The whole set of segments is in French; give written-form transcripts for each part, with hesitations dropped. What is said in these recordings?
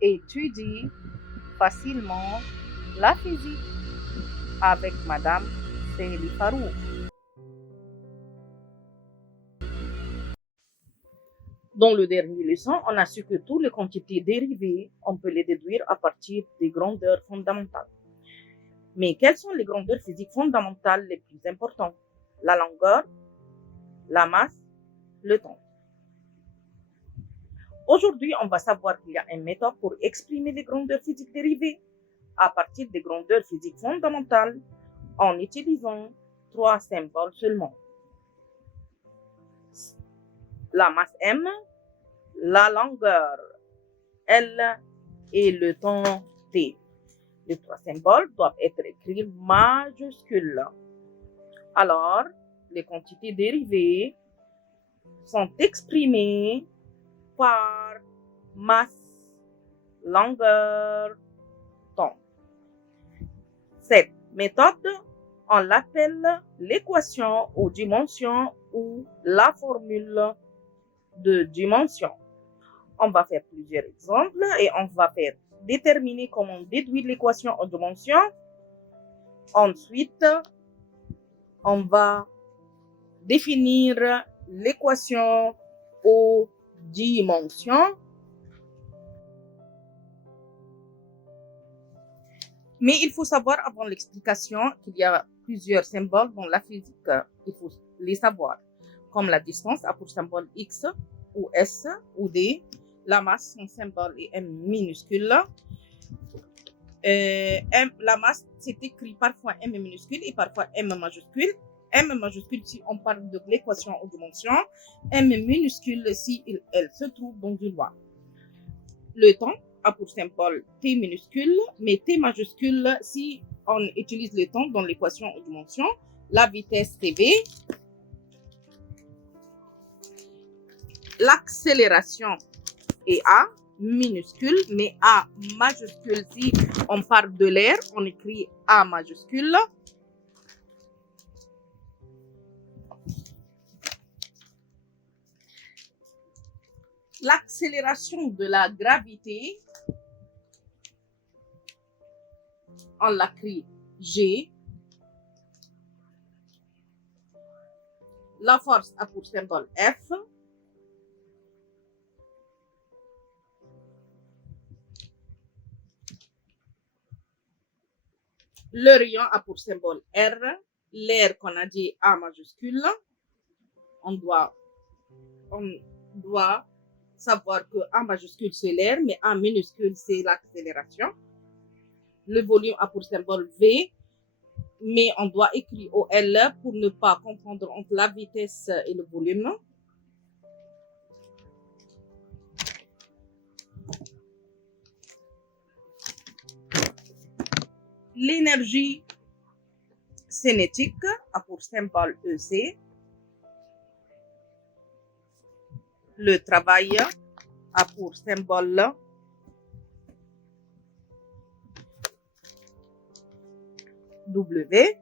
étudie facilement la physique avec Madame Célie Farou. Dans le dernier leçon, on a su que toutes les quantités dérivées, on peut les déduire à partir des grandeurs fondamentales. Mais quelles sont les grandeurs physiques fondamentales les plus importantes? La longueur, la masse, le temps. Aujourd'hui, on va savoir qu'il y a une méthode pour exprimer les grandeurs physiques dérivées à partir des grandeurs physiques fondamentales en utilisant 3 symboles seulement. La masse M, la longueur L et le temps T. Les 3 symboles doivent être écrits majuscules. Alors, les quantités dérivées sont exprimées par masse, longueur, temps. Cette méthode, on l'appelle l'équation aux dimensions ou la formule de dimension. On va faire plusieurs exemples et on va faire déterminer comment déduire l'équation aux dimensions. Ensuite, on va définir l'équation aux dimensions. Mais il faut savoir avant l'explication qu'il y a plusieurs symboles dans la physique. Il faut les savoir, comme la distance a pour symbole X ou S ou D. La masse, son symbole est M minuscule. La masse, c'est écrit parfois M minuscule et parfois M majuscule. M majuscule si on parle de l'équation aux dimensions. M minuscule si elle se trouve dans une loi. Le temps a pour symbole T minuscule, mais T majuscule si on utilise le temps dans l'équation aux dimensions. La vitesse TV. L'accélération est A minuscule, mais A majuscule si on parle de l'air, on écrit A majuscule. L'accélération de la gravité, on l'écrit G. La force a pour symbole F. Le rayon a pour symbole R. L'air qu'on a dit A majuscule. On doit savoir que A majuscule c'est l'air, mais A minuscule c'est l'accélération. Le volume a pour symbole V, mais on doit écrire OL pour ne pas confondre entre la vitesse et le volume. L'énergie cinétique a pour symbole EC. Le travail a pour symbole W.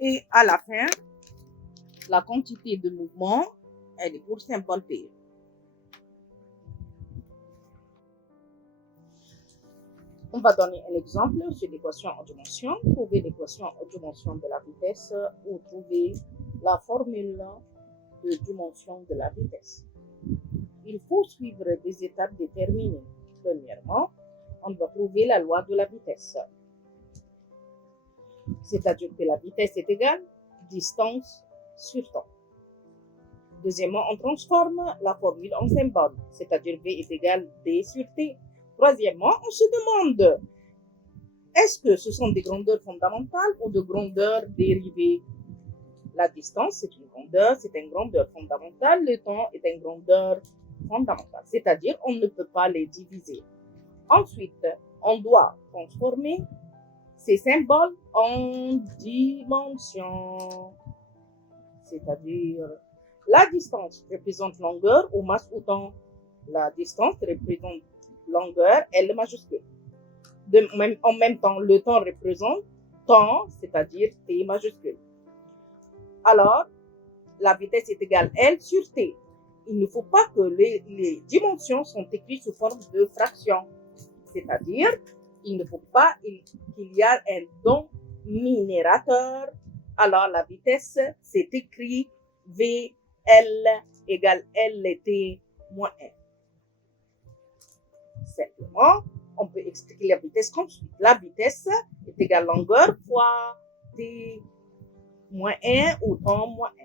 Et à la fin, la quantité de mouvement, elle est pour symbole P. On va donner un exemple sur l'équation en dimension. Trouver l'équation en dimension de la vitesse ou trouver la formule de dimension de la vitesse. Il faut suivre des étapes déterminées. Premièrement, on doit trouver la loi de la vitesse. C'est-à-dire que la vitesse est égale distance sur temps. Deuxièmement, on transforme la formule en symbole, c'est-à-dire V est égal D sur T. Troisièmement, on se demande, est-ce que ce sont des grandeurs fondamentales ou de grandeurs dérivées? La distance, c'est une grandeur fondamentale. Le temps est une grandeur fondamentale, c'est-à-dire on ne peut pas les diviser. Ensuite, on doit transformer ces symboles en dimensions, c'est-à-dire la distance représente longueur ou masse ou temps. La distance représente longueur L majuscule. En même temps, le temps représente temps, c'est-à-dire T majuscule. Alors, la vitesse est égale L sur T. il ne faut pas que les dimensions sont écrites sous forme de fractions. C'est-à-dire, il ne faut pas qu'il y ait un dénominateur. Alors, la vitesse, c'est écrit VL égale LT moins 1. Simplement, on peut expliquer la vitesse comme suit. La vitesse est égale longueur fois T moins 1 ou temps moins 1.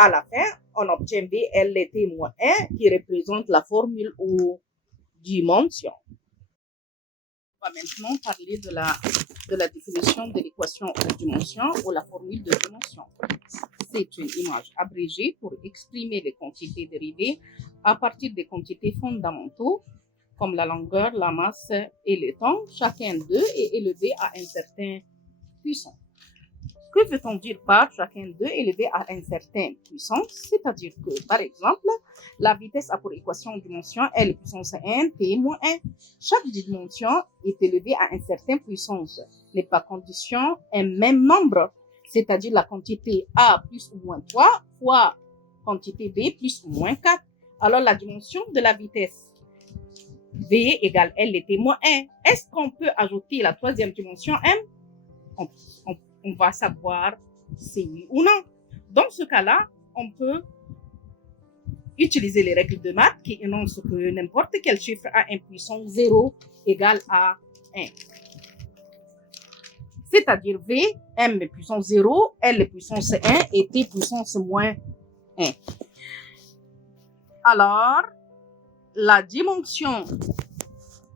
À la fin, on obtient VLT moins 1 qui représente la formule aux dimensions. On va maintenant parler de la définition de l'équation aux dimensions ou la formule de dimension. C'est une image abrégée pour exprimer les quantités dérivées à partir des quantités fondamentaux comme la longueur, la masse et le temps. Chacun d'eux est élevé à un certain puissance. Que veut-on dire par chacun d'eux élevé à une certaine puissance? C'est-à-dire que, par exemple, la vitesse a pour équation de dimension L puissance 1, T moins 1. Chaque dimension est élevée à une certaine puissance, mais par condition un même nombre, c'est-à-dire la quantité A plus ou moins 3 fois quantité B plus ou moins 4. Alors, la dimension de la vitesse V égale LT moins 1. Est-ce qu'on peut ajouter la troisième dimension M? On va savoir si oui ou non. Dans ce cas-là, on peut utiliser les règles de maths qui énoncent que n'importe quel chiffre à une puissance 0 égale à 1. C'est-à-dire V, M puissance 0, L puissance 1 et T puissance moins 1. Alors, la dimension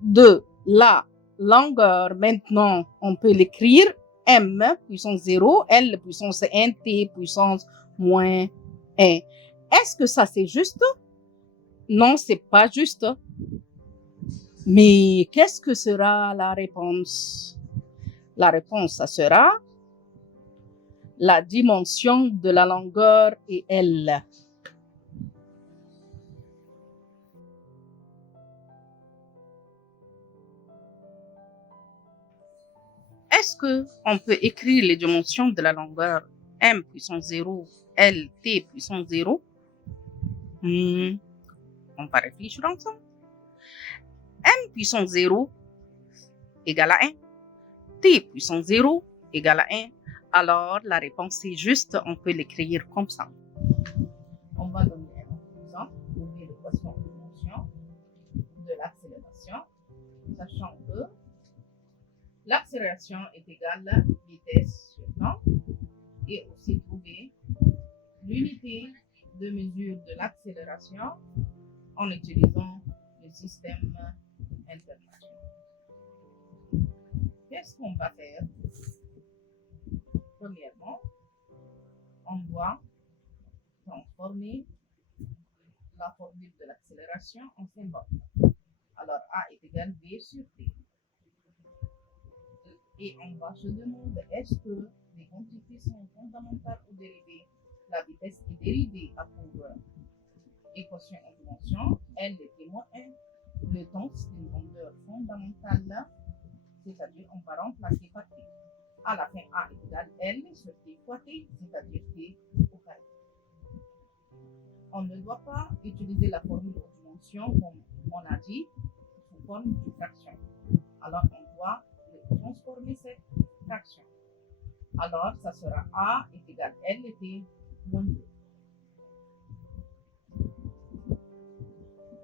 de la longueur, maintenant, on peut l'écrire M puissance 0, L puissance 1, T puissance moins 1. Est-ce que ça c'est juste? Non, c'est pas juste. Mais qu'est-ce que sera la réponse? La réponse, ça sera la dimension de la longueur est L. Est-ce qu'on peut écrire les dimensions de la longueur M puissance 0, L, T puissance 0? On va réfléchir ensemble. M puissance 0 égale à 1. T puissance 0 égale à 1. Alors, la réponse est juste, on peut l'écrire comme ça. On va donner un exemple pour l'équation de motion de l'accélération, sachant que l'accélération est égale à vitesse sur temps et aussi trouver l'unité de mesure de l'accélération en utilisant le système international. Qu'est-ce qu'on va faire? Premièrement, on doit transformer la formule de l'accélération en symbole. Alors, A est égal V sur T. Et on va se demander, est-ce que les quantités sont fondamentales ou dérivées? La vitesse est dérivée à pour équation en dimension, L est T moins 1. Le temps, c'est une grandeur fondamentale, c'est-à-dire on va remplacer par T. À la fin, A est égal L sur T fois T, c'est-à-dire T au carré. On ne doit pas utiliser la formule aux dimensions, comme on a dit, sous forme de fraction. Alors, on doit transformer cette fraction. Alors, ça sera A est égal L et T moins 2.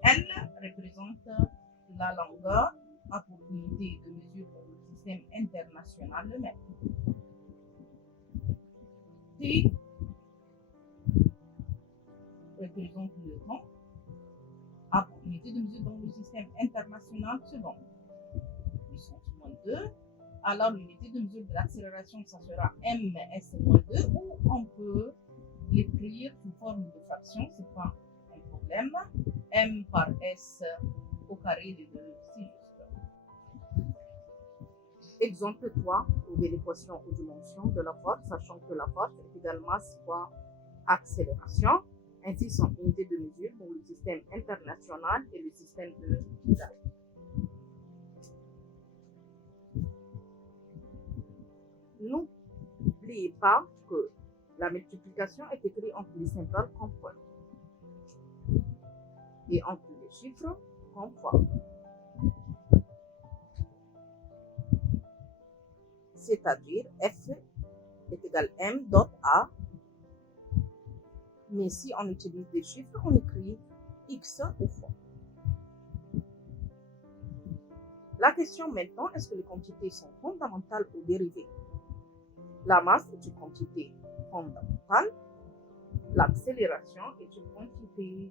L représente la longueur à pour unité de mesure pour le système international, le mètre. T représente le temps à pour unité de mesure dans le système international, seconde. Puissance moins 2. Alors, l'unité de mesure de l'accélération, ça sera ms-2, ou on peut l'écrire sous forme de fraction, ce n'est pas un problème. M par S au carré des deux, c'est juste. Exemple 3, trouver l'équation aux dimensions de la force, sachant que la force est égale masse fois accélération. Ainsi sont unités de mesure pour le système international et le système de carré. N'oubliez pas que La multiplication est écrite entre les symboles comme point et entre les chiffres comme fois. C'est-à-dire F est égal à M dot A. Mais si on utilise des chiffres, on écrit X ou fois. La question maintenant, est-ce que les quantités sont fondamentales ou dérivées? La masse est une quantité fondamentale. L'accélération est une quantité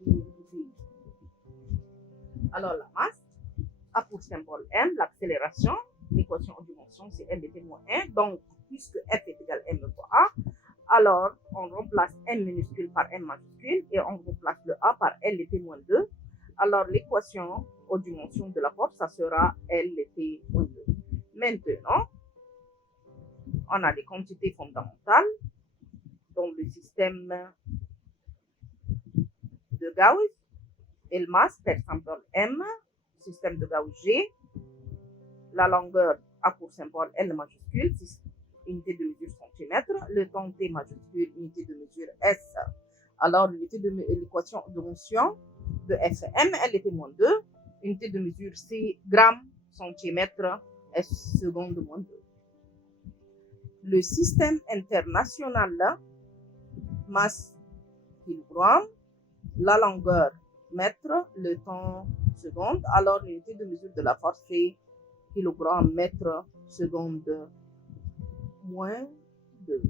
dérivée. Alors la masse a pour symbole M, l'accélération, l'équation en dimension c'est M était moins 1. Donc, puisque F est égal à M fois A, alors on remplace M minuscule par M majuscule et on remplace le A par L était moins 2. Alors l'équation aux dimensions de la force, ça sera L était moins 2. Maintenant, on a des quantités fondamentales dans le système de Gauss. Et le masse, par symbole M, système de Gauss G. La longueur a pour symbole L majuscule, unité de mesure centimètre. Le temps T majuscule, unité de mesure S. Alors, l'équation de motion de Fm, elle était moins 2. Unité de mesure C, grammes, centimètre, S seconde moins 2. Le système international, masse kilogramme, la longueur mètre, le temps seconde. Alors, l'unité de mesure de la force, c'est kilogramme, mètre, seconde, moins 2.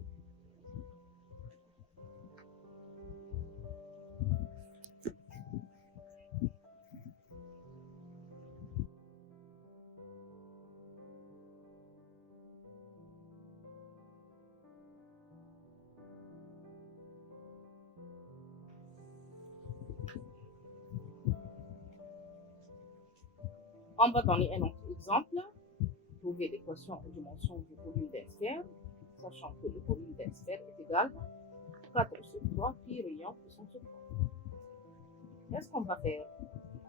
On va donner un autre exemple. Trouver l'équation en dimension du volume d'un sphère, sachant que le volume d'un sphère est égal à 4 sur 3 pi rayon puissance 3. Qu'est-ce qu'on va faire?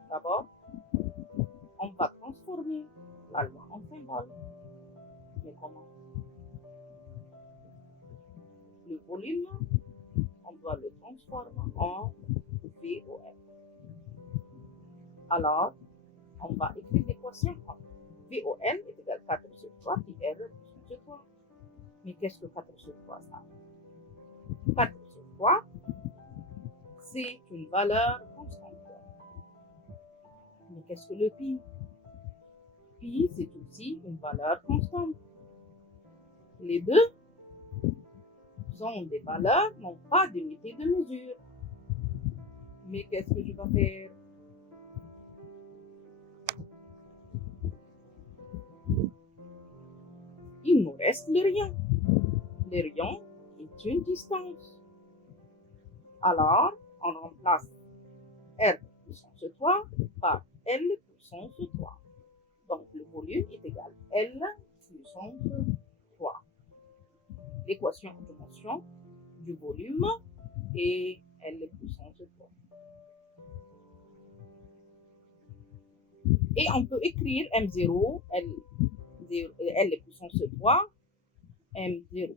D'abord, on va transformer la loi en symbole. Mais comment? Le volume, on doit le transformer en VOL. Alors, on va écrire l'équation en VOL est égal à 4 sur 3 pi R puissance 3. Mais qu'est-ce que 4 sur 3 ça? 4 sur 3, c'est une valeur constante. Mais qu'est-ce que le pi? Pi, c'est aussi une valeur constante. Les deux sont des valeurs, non pas d'unité de mesure. Mais qu'est-ce que je vais faire? Il nous reste le rayon. Le rayon est une distance. Alors, on remplace R puissance 3 par L puissance 3. Donc, le volume est égal à L puissance 3. L'équation en dimension du volume est L puissance 3. Et on peut écrire M0, L puissance 3, M0